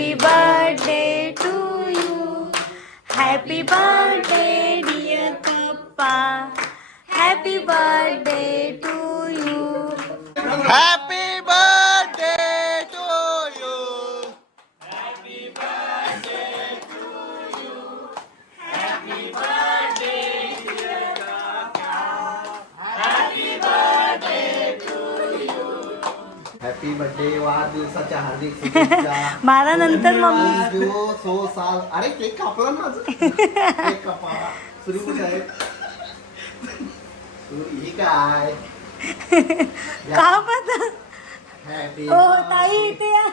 Happy birthday to you. Happy birthday, dear Papa. Happy birthday to you. Happy birthday वाढदिवसाच्या हार्दिक शुभेच्छा. मला नंतर mummy. So साल. अरे केक कापला ना अजून? केक कापा. सुरी कुठे आहे? सुरी ही काय? का पता हॅपी हो ताई इथे या.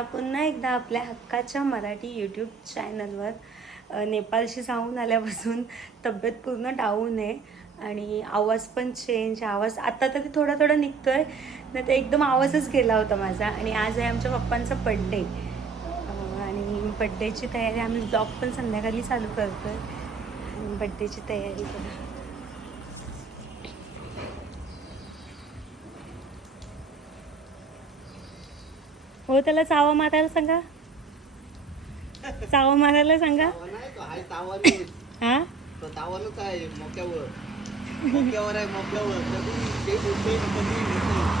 तुमचा पुन्हा एकदा आपल्या हक्काच्या मराठी यूट्यूब चॅनलवर नेपाळशी जाऊन आल्यापासून तब्येत पूर्ण डाऊन आहे आणि आवाज पण चेंज आवाज आता तरी थोडा थोडा निघतो आहे नाही तर एकदम आवाजच गेला होता माझा आणि आज आहे आमच्या पप्पांचा बड्डे आणि बड्डेची तयारी आम्ही ब्लॉग पण संध्याकाळी चालू करतोय. आणि बड्डेची तयारी करा. हो त्याला चावा मारायला सांगा. चावा मारायला सांगा. हा?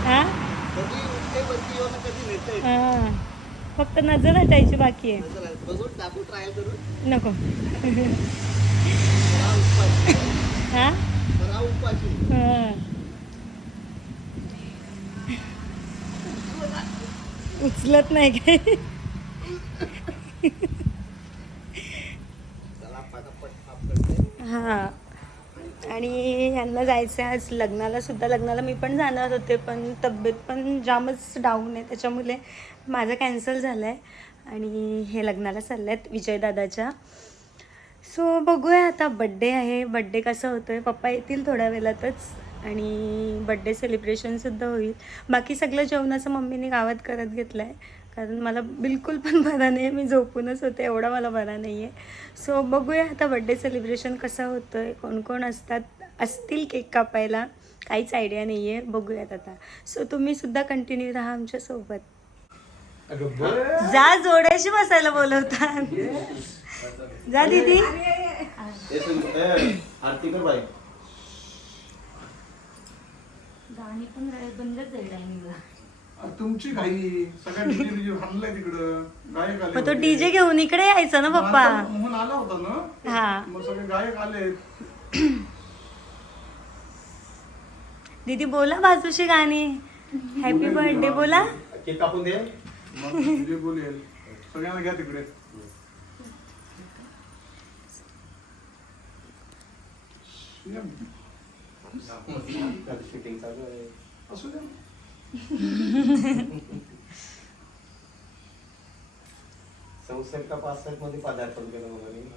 हा? हा. फक्त नजर हटायची बाकी आहे. नको. हा बरा उपाशी हा. उचलत नाही काय हां. आणि यांना जायचं आहे आज. लग्नाला सुद्धा लग्नाला मी पण जाणार होते पण तब्येत पण जामच डाऊन आहे. त्याच्यामुळे माझं कॅन्सल झालं आहे आणि हे लग्नाला चाललं आहेत विजयदादाच्या. सो बघूया आता बड्डे आहे. बड्डे कसं होतो आहे पप्पा येतील थोड्या वेळातच. आणि बड्डे सेलिब्रेशनसुद्धा होईल. बाकी सगळं जेवणाचं मम्मीने गावात करत घेतलं आहे कारण मला बिलकुल पण बरा नाही आहे मी झोपूनच होते. एवढा मला बरा नाही आहे सो बघूया आता बड्डे सेलिब्रेशन कसं होतं आहे कोण कोण असतात? असतील केक कापायला? काहीच आयडिया नाही आहे बघूयात आता. सो तुम्ही सुद्धा कंटिन्यू राहा आमच्यासोबत जा जोड्याशी बसायला बोलवतात. जा दीदी. बंदच जाईल तुमची घाई सगळ्या डीजे डीजे हाणलाय तिकडं गायक आले मग तो होते. डीजे घेऊन इकडे यायचा ना पप्पा? मोहन आला होता ना? हा. मग सगळे गायक आले. दीदी बोला बाजूशी गाणी. हॅपी बर्थडे बोला. केक कापून दे. मग डीजे बोलेल. सगळ्यांना घ्या तिकडे. शूटिंग चालू आहे असू द्या चौसष्ट का पासष्टमध्ये पदार्पण केलं वगैरे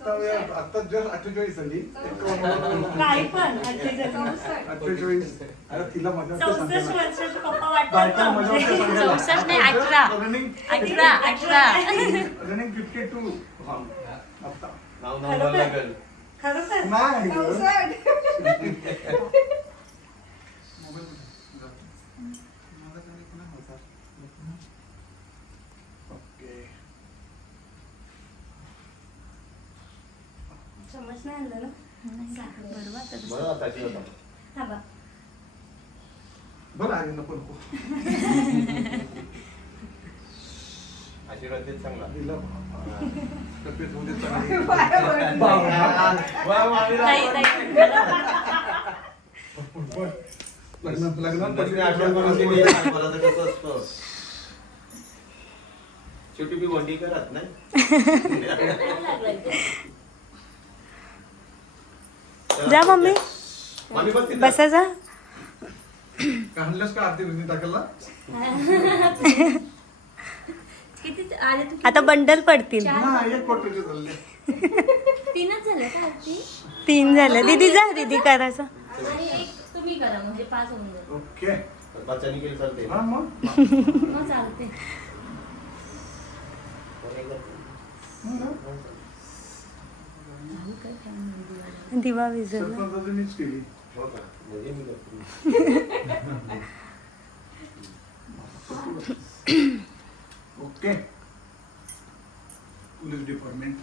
आता या- आता जर अठ्ठेचाळीस झाली एकावन्न. काही पण अठ्ठेचाळीस अठ्ठेचाळीस अरे तिला मजा चौसष्ट. वर्षाचे पप्पा वाटतात बायका मजा वाटते सांगायला. चौसष्ट नाही अठरा रनिंग अठरा अठरा रनिंग फिफ्टी टू आता नाव नाव लागेल खरोखर नाही गं. नाही आणलं ना बरोबर आता दुसरं. बरं आता थांबा. बरं आहे नको नको आशीर्वाद देत चांगला. तब्येत होऊ लग्न कसं असतं. शेवटी मी वंडी करत नाही? जा मम्मी. मम्मी बघ तिथं. बसा जा. का आणलंस का आरती बिरती टाकायला? किती आले तू आता बंडल पडतील. एक तीनच झाले का तीन झालं. दीदी जा दीदी करायचं. आणि एक तुम्ही करा म्हणजे पाच होऊन जाईल. ओके. बच्चांनी केली चालते. हा मग? मग चालते. दिवा विझरला सरपंचाचं मीच केली. हो का? म्हणजे मी करतो. ओके. पोलीस डिपार्टमेंट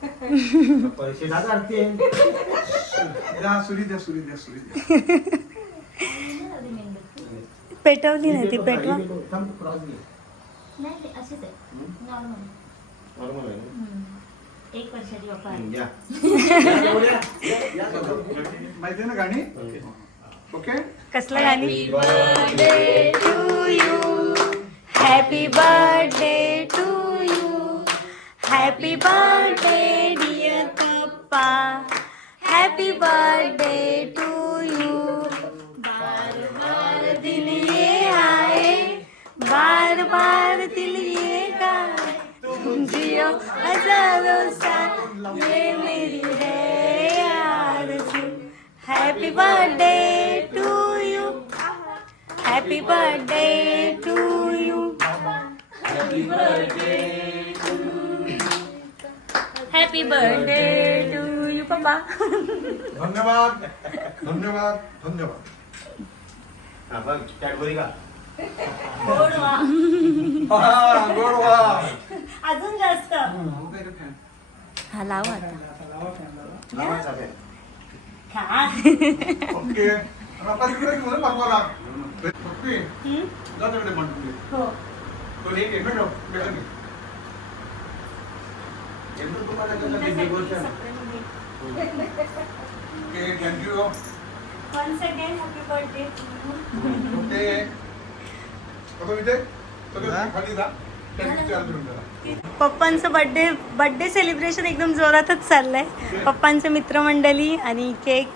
पैसे ना द्या सुरी द्या सुरी द्या सुरी द्या. पेटवली नाही ती पेटवा. थांब, क्रॉस घे. नाही ते अशीच आहे. नॉर्मल. नॉर्मल आहे ना? एक वर्षाची या. माहिती ना गाणी? ओके. कसलं गाणी? To you happy birthday to you happy birthday dear पप्पा हॅपी बर्थडे टू यू बार बार दिल ये आए बार बार गाए जियो हजारों साल ये मेरी है आरज़ू happy birthday to you happy birthday to you happy birthday to you पप्पा धन्यवाद. धन्यवाद. धन्यवाद. हा, बघ, कॅडबरी का? हा, गोड वा अजून जास्त. हा लावा आता. ओके. हो. हॅपी बर्थडे आता विजय सगळं खाली जा. पप्पांचं बड्डे बड्डे सेलिब्रेशन एकदम जोरातच चाललंय. पप्पांचे मित्रमंडळी आणि केक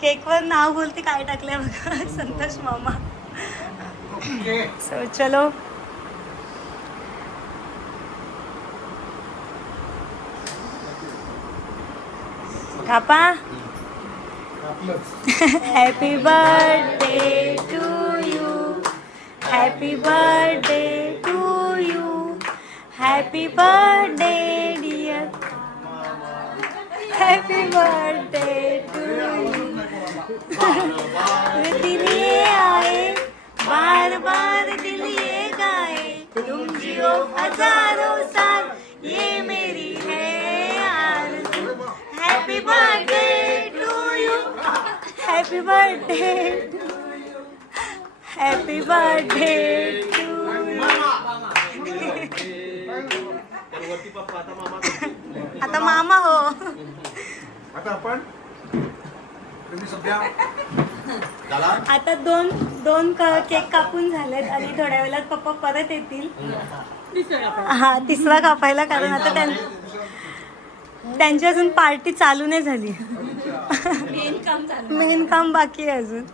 केकवर नाव बोलते काय टाकलंय बघा. संतोष मामा. सो चलो. कापा. Happy birthday to you happy birthday happy birthday dear happy birthday to you दिल ये आए बार बार दिल ये गाए तुम जियो हज़ारों साल ये मेरी है happy birthday to you happy birthday happy birthday वरती पप्पा आता मामा. आता मामा हो. आता आपण तुम्ही सध्या झाला आता दोन दोन क- केक कापून झालेत आणि थोड्या वेळात पप्पा परत येतील. हा तिसरा कापायला कारण आता त्यां त्यांची अजून पार्टी चालू नाही झाली. मेन काम चालू मेन काम बाकी आहे अजून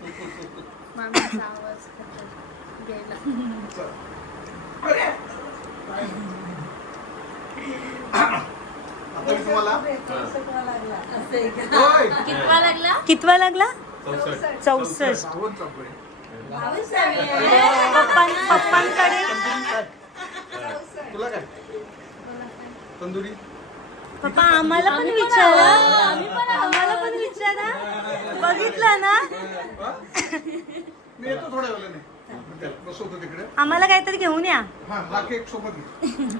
मामाचा आवाज गेला आता मी तुम्हाला होय. कितवा लागला? कितवा लागला? चौसष्ट. पप्पांकडे तुला काय? तंदुरी? पप्पा आम्हाला पण विचारा. आम्हाला पण विचारा. बघितलं ना? आम्हाला काहीतरी घेऊन या. हा हा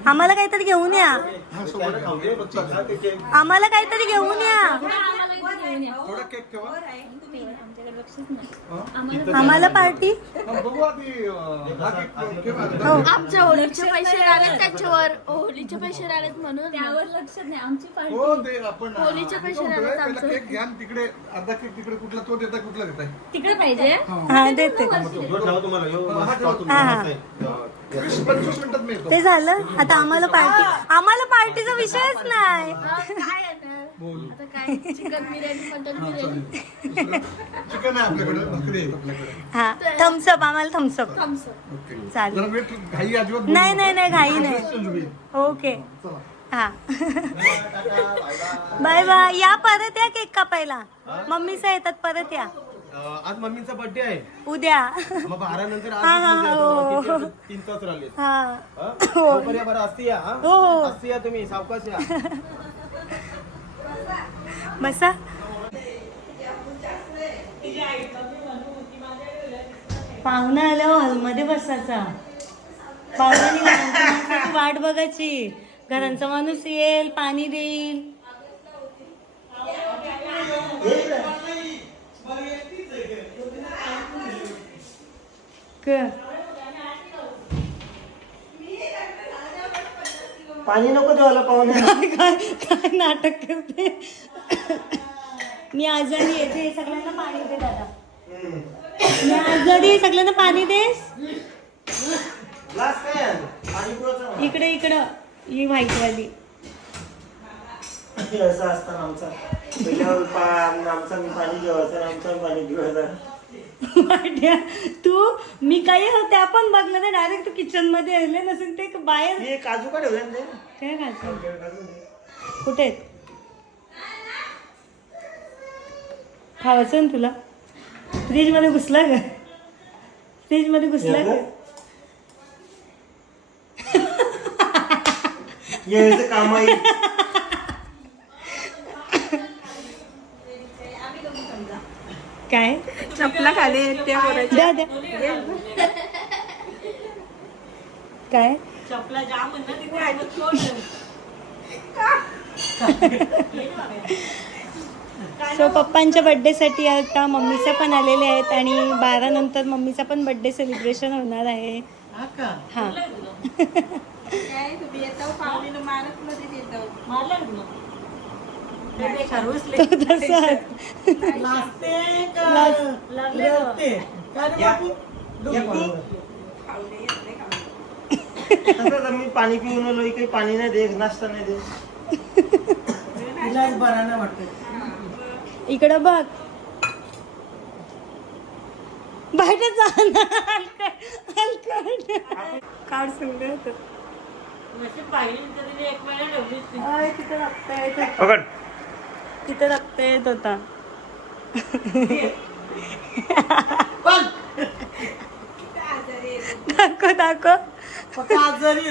आम्हाला काहीतरी घेऊन या. हा. आम्हाला काहीतरी घेऊन या. घेऊन या. थोडा केक ठेवा. तुम्ही आमच्याकडे लक्षच नाही? आम्हाला पार्टी. हा, बघू आधी अं, केक ठेवा. आमच्या होळीचे पैसे आलेत त्याच्यावर. होळीचे पैसे आलेत म्हणून. त्यावर लक्ष नाही आमची पार्टी. हो ते आपण होळीचे पैसे राहिलेत आमचं. केक घ्या आणि तिकडे अर्धा केक तिकडे कुठला तो देताय कुठला देताय तिकडे पाहिजे. हा. देते. ह्यो ठेवा तुम्हाला. ह्यो मस्त ठेवा. तुम्ही. मस्त आहे. वीस पंचवीस मिनिटात मी येतो ते झालं? आता आम्हाला पार्टी आम्हाला पार्टीचा विषयच नाही. काय आता काय? Chicken biryani mutton biryani. Chicken आहे आपल्याकडे भाकरी आहे आपल्याकडे. हा थम्सअप आम्हाला थम्सअप ओके. चालेल. जरा वेट घाई अजिबात बोलू नाही नका. नाही नाही. घाई नाही होईल. ओके. चला. हा. Bye bye. या परत या केक कापायला. मम्मीचा येतात परत या. आज मम्मीचा बर्थडे आहे. उद्या. मग बारा नंतर हा, हा, हा, हो. तीन तास राहिले हा. हो? बरं असती या हा? हो, हो. असती या तुम्ही सावकाश या. बसा पाहुणा आल्यावर हॉलमध्ये हो, बसायचा. पाहुण्याने वाट बघायची. घरांचा माणूस येईल पाणी देईल. क. पाणी नको देवाला पाहुणे काय काय नाटक करते? मी आजारी येते सगळ्यांना पाणी दे दादा. मी आजारी आहे, सगळ्यांना पाणी देस. ग्लास काय आहे? पाणी पुरवठा इकडे इकडं. ही व्हाईट वाली असं असताना आमचा. पहिल्यावर पा- आमचा मी पाणी जेवायचं आणि आमचा पाणी जेवायचं वाट्या, तू मी काही हो त्या पण बघलं ना डायरेक्ट तू किचनमध्ये आले नसेल ते बाहेर? काजू का ठेवले ते काय खायचं कुठे आहेत? खावायचं ना तुला? फ्रीजमध्ये घुसला का? फ्रीजमध्ये घुसला का? काम आहे. काय? चपला खाली द्या द्या. काय? सो पप्पांच्या birthday साठी आता मम्मीच्या पण आलेले आहेत आणि बारा नंतर मम्मीचा पण बर्थडे सेलिब्रेशन होणार आहे. हा मी पाणी पिऊन आलो काही पाणी नाही दे नाश्ता नाही दे इकडं बघ. बाहेर जा ना हलकट हलकट काढ सांगत तिथं रक्त येत होतं. तिथं रक्त येत होता. दाखव दाखव. हा झालं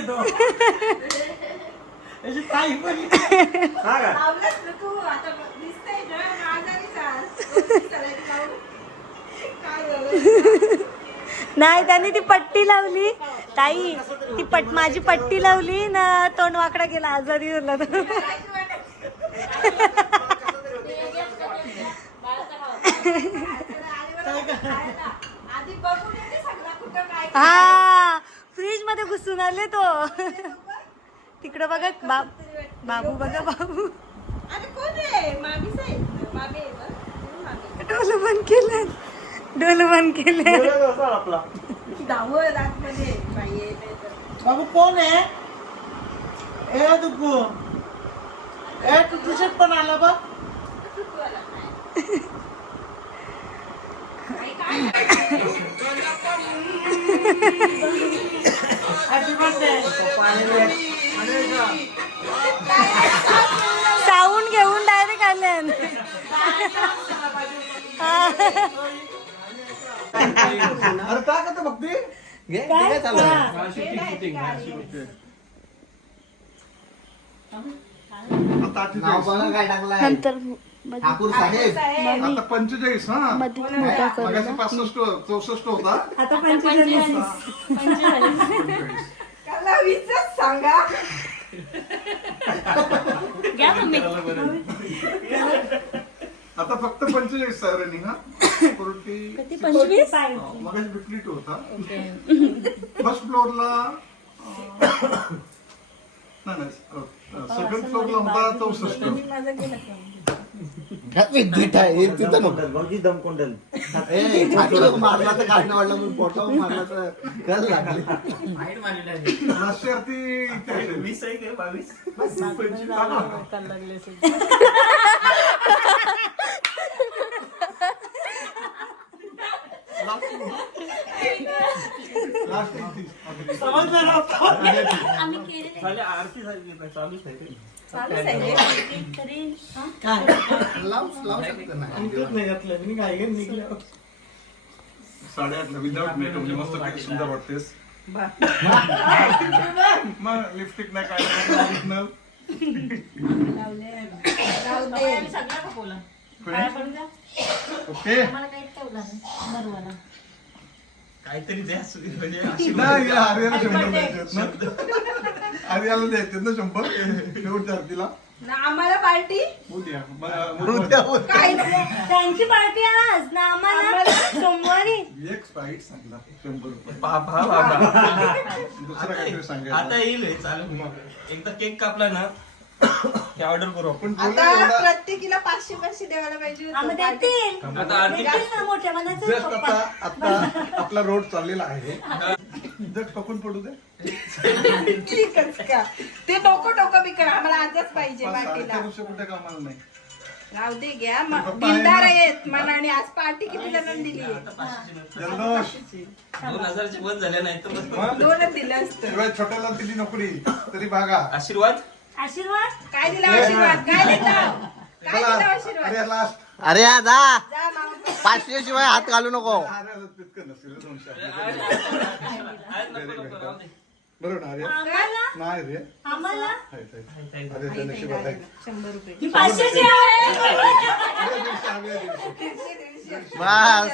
नाही त्याने ती पट्टी लावली. ताई ती पट माझी पट्टी लावली ना तोंड वाकडा गेला आजारी झाला तो. आधी बघून येते सगळं कुठं काय हा फ्रीजमध्ये घुसून आले तो. तिकडं बघा बाब बाबू बघा बाबू. डोलं बंद केलं डोलं बंद केलं. बाबू कोण आहे? ए दुग्गू ए तू तुझ्यात पण आला बघ. साऊंड घेऊन डायरेक्ट आले अरे काय करतो भक्ती? घे काय? चालू. अठ्ठेचाळीस काय टाकलाय. नंतर ठाकूर साहेब. आता पंचेचाळीस हा? मगाशी पासष्ट चौसष्ट होता. आता पंचेचाळीस. त्याला वीसच सांगा. घ्या मम्मी. आता फक्त पंचेचाळीस आहे रनिंग हा? फोर्टी पंचवीस? मगाशी फिफ्टी टू होता. फर्स्ट फ्लोअरला नाही नाही सेकंड फ्लोअरला होता चौसष्ट. धीट आहे हे तिथं नको. मारला तर काय वाटलं म्हणून पोटावर मारला तर गल लागली वीस आहे बावीस? समजलं नव्हतं आम्ही केलेले चालूच आहे रे. तरी काय? लावू लावू शकतो ना अंकच नाही घातलं. मी काय निघलं. साडेआठला विदाउट मेकअप म्हणजे मस्त सुंदर वाटतेस मग लिपस्टिक नाही काय original. राहू दे. ओके काहीतरी द्या सुधीर, म्हणजे अशी नाही आर्याला शंभर द्यायचे ना? आर्याला द्यायचे ना शंभर? ना आम्हाला पार्टी? उद्या उद्या. काय. त्यांची पार्टी आज? ना आम्हाला सोमवारी. एक स्प्राईट सांगला शंभर रुपये. दुसरा काहीतरी आता सांगायचं येईल हे चालू. एकदा केक कापला ना ऑर्डर करू आपण. आता प्रत्येकीला पाचशे पाचशे द्यायला पाहिजे होतं. आम्ही देतील आता आरती देतील ना मोठ्या मनाचे जस्ट आता आता आपला रोड चाललेला आहे. जस्ट टोकून पडू दे. ठीकच का? ते डोकं डोकं बिकर आम्हाला आजच पाहिजे पार्टीला. वर्ष कुठे कामाला नाही. राहू दे घ्या. म- पप्पा आहे दिलदार. आहेत. मनाने आज पार्टी किती जणांनी दिली? जल्लोष. दोन हजारचे वन झाले नाही तर मग मग? दोनच दिलं असतं. शिवाय छोट्याला दिली नोकरी. तरी बघा आशीर्वाद? आशीर्वाद काय दिला आशीर्वाद काय देता काय चला दिला आशीर्वाद अरे लास्ट अरे जा जा मामा पाचशे शिवाय हात घालू नको बरोबर ना अरे आम्हाला नाही रे आम्हाला आहेत, आहेत. अरे त्या नशिबात आहे शंभर रुपये ही पाचशेची आहे अरे दीडशे, आम्ही आहे दीडशे. दीडशे दीडशे बस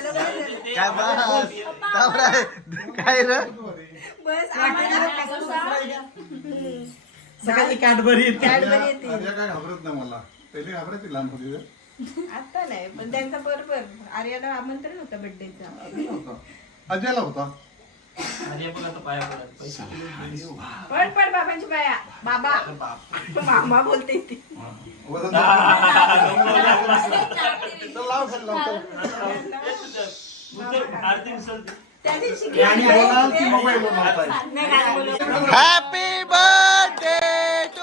काय बस तापराय. काय रे बस आम्हाला सकाळी कॅडबरी येते. कॅडबरी येते. आर्या काय घाबरत नाही मला. पहिले घाबरायची लहान होती रे. आता नाही पण त्यांचा बरोबर. आर्याला आमंत्रण होतं बर्थडेचा नव्हता. अजयला होता. आणि पण आता पाया पडा पैसे पड पड बाबांची बाया बाबा. मामा बोलते ती. वजन लाव खाली, लाव, हॅपी बर्थडे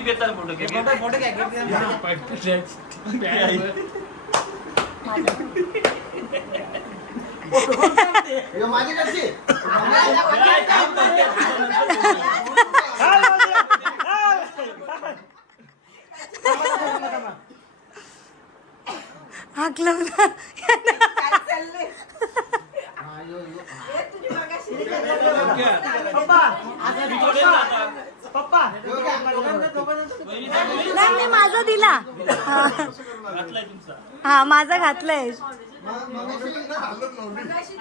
घे, घे, घे, येतात फोटो घे, घे. फोटो फोटो घ्या. हे माझी कशी हाकलं काय चाललंय ए, तुझी मगाशी पप्पा आता पप्पा पप्पा दोघांना- दोघांना- नाही मी माझा दिला हा. हा माझा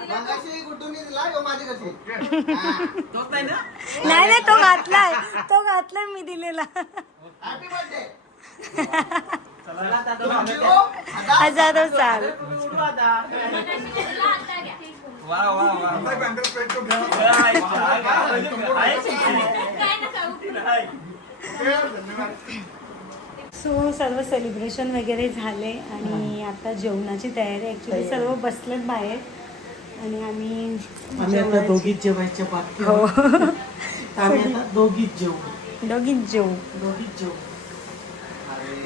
घातलाय ह्यो माझी तोच नाही ना नाही नाही तो घातलाय. तो घातलाय मी दिलेला. हॅपी बर्थडे चला. वा सो सर्व सेलिब्रेशन वगैरे झाले आणि आता जेवणाची तयारी ॲक्च्युली सर्व बसलेत बाहेर आणि आम्ही आम्ही आता दोघीच जेवायच्या बाकी हो. आम्ही आता दोघीच जेवू. दोघीच जेवू. दोघीच जेवू.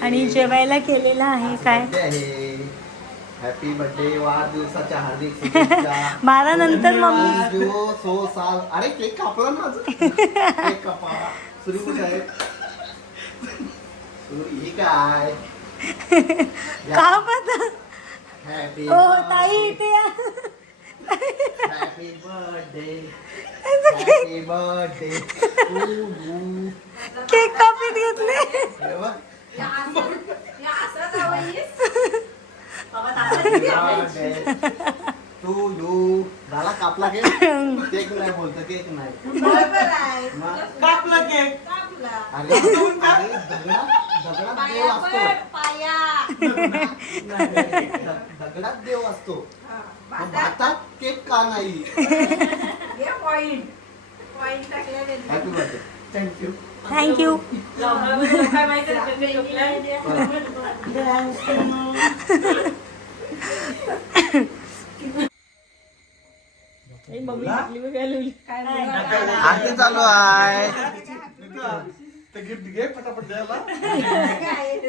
आणि जेवायला केलेलं आहे काय? हॅपी बर्थडे वाढदिवसाच्या हार्दिक शुभेच्छा. बारा नंतर मम्मी सो साल अरे केक कापला ना केक कापा. सूर्यकुश आहे काय का पता हो ताई इथे या happy birthday happy birthday cake कापीत घेतले तू यू झाला कापला केक केक नाही बोलतो केक नाही कापला केक कापला दगडात देव पाया असतो. पड, पाया. दग- दगडात देव असतो. हा, मग भातात भातात केक का नाही? घे पॉइंट पॉइंट टाकलेले. Happy birthday thank you thank you काय माहिती काय बोलू? आरती चालू आहे. ते गिफ्ट घे पटापट द्यायला काय?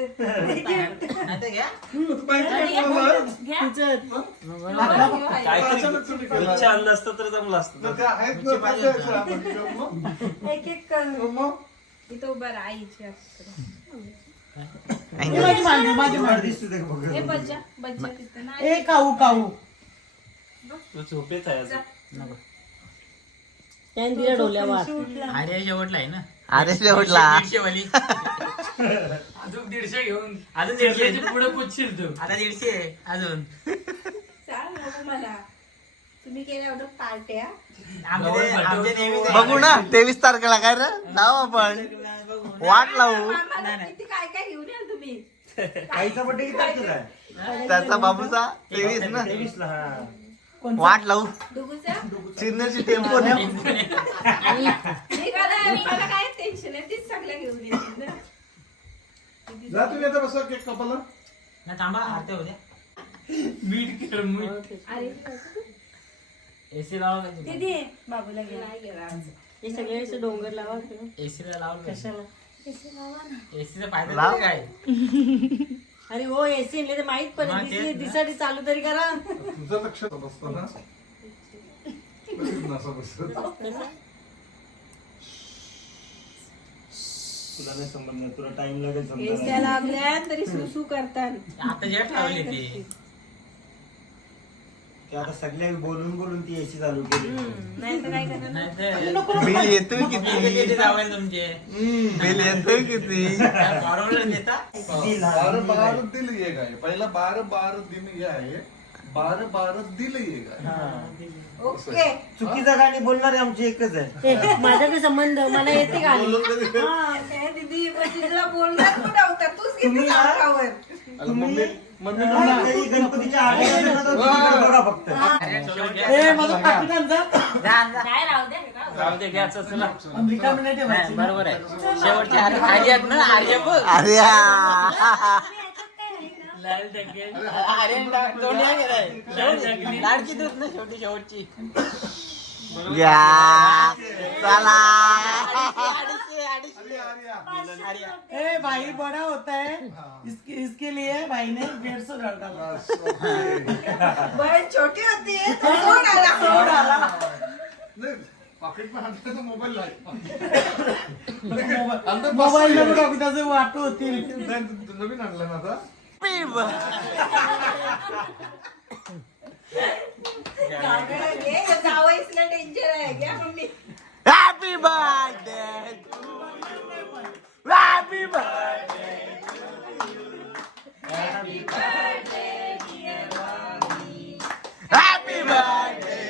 अचानक सुट्टी केला. आणलं असतं तर जमलं असतं तर ते आहेत ना, कसं यायचं आपण घेऊन मग? एक एक कर मग? इथं उभं राहा आईची असते. माझी मांडी माझी मांडी हे बज्जा बज्जा तिथं ना ए काऊ काऊ तू झोपेत आहे अजून. त्याने आर्या शेवटला आहे ना? अजून दीडशे घेऊन. अजून दीडशे पुढे तू. आता दीडशे आहे, अजून. सांग नको मला. तुम्ही केल्या एवढं पार्ट्या. आमचे आमचे नेहमीच आहे. बघू ना तेवीस तारखेला काय रे? जाऊ आपण. वाट लावू. मामाला किती काय काय घेऊन याल तुम्ही? आईचा बर्थडे किती तारखेला आहे त्याचा बाबूचा तेवीस ना. तेवीसला हा. वाट लावू. डुगूचा? सिन्नरची टेम्पो काय टेन्शन आहे तीच घेऊन जा तुम्ही आता बसा केक कापायला. ना थांबा आरत्या होत्या मीठ केलं मीठ अरे. एसी लावा दीदी बाबूला घे. नाही गेला. हे सगळे असे डोंगर लावा एसीला लावलं. कशाला? एसीचा फायदा लाव. काय? अरे हो एसी तर माहीत पण दिसली. दिसाठी चालू तरी करा. तुझं लक्ष बसतं ना तुला नाही समजणार तुला टाइम लागेल एसट्या लागल्या तरी सुसू करतात. आता जेट लावली ती. ते आता सगळे बोलून बोलून ती एसी चालू केली. नाही तर काय करणार? बिल येतोय किती? बिल येतोय किती? बारह बारह दिल ये गए पहला बारह बारह दिन ये आहे. बारह बारह दिल ये गए ओके. चुकीचं गाणी बोलणारे आमची एकच आहे. ए, माझा काही संबंध? मला येते गाणी. हा काय दीदी तिला बोलणार कुठं होता तूच किती तुम्ही ना- नाकावर अरे मम्मी मम्मी तरी गणपतीच्या बघा फक्त. काय राहू दे दे बरोबर आहे. शेवटचे आर्य ना आर्य बघ हा. लाल लाडकी दूध ना शेवटी शेवटची. या चला अडीचशे अडीचशे आर्य. ए भाई बड़ा होता है। इसके इसके लिए भाई ने डेढ़ सौ डाला बहीण छोटी होती तो सोड आला सोड आला नाही पॉकेट में हात मोबाईल मोबाईल मध्ये कविताचे वाटू होतील नवीन आणलं ना आता घे जावईसला डेंजर आहे घ्या mummy happy birthday happy birthday happy birthday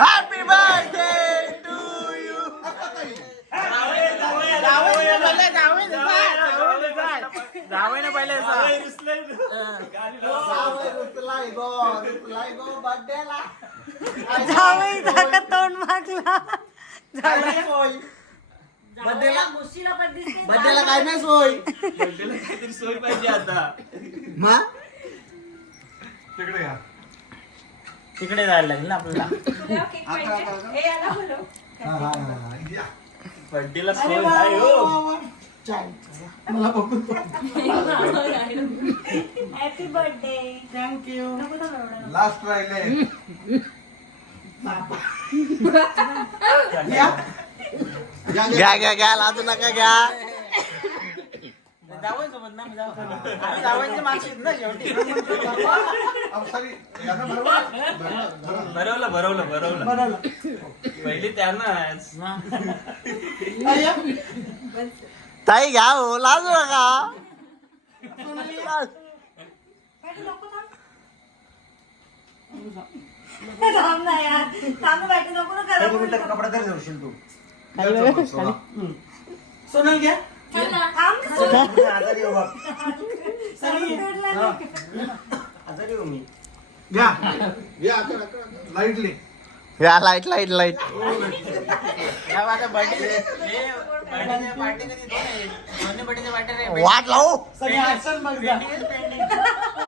happy birthday to you जावं ना पहिले जावई जागा तोंड मागला बर्थडेला मुशीला पण दिसते काय नाही सोय काहीतरी सोय पाहिजे आता मा तिकडे या तिकडे जायला लागेल ना आपल्याला. हा, हा, हा. बर्थडेला सोय नाही हो मला बघून हॅपी बर्थडे थँक्यू लास्ट राहिले. घ्या घ्या घ्या. लाजू नका घ्या. जावईसोबत ना जावई. आम्ही जावईचे मागशीत ना शेवटी. अहो, sorry. यांना बरोबर भरवलं भरवलं भरवलं. बरं पहिली त्यांनाच अय्या. ताई घ्या हो लाजू नका. थांब. ना यार. थांब बाकी नको ना करा. कपडा तरी जाऊशील तू. सोनल घ्या. आजारी हो बाप सनी आजारी मी घ्या या. लाईटली लाइट लाइट लाइट या माझ्या बर्थडे वाट लावू. सगळे बघ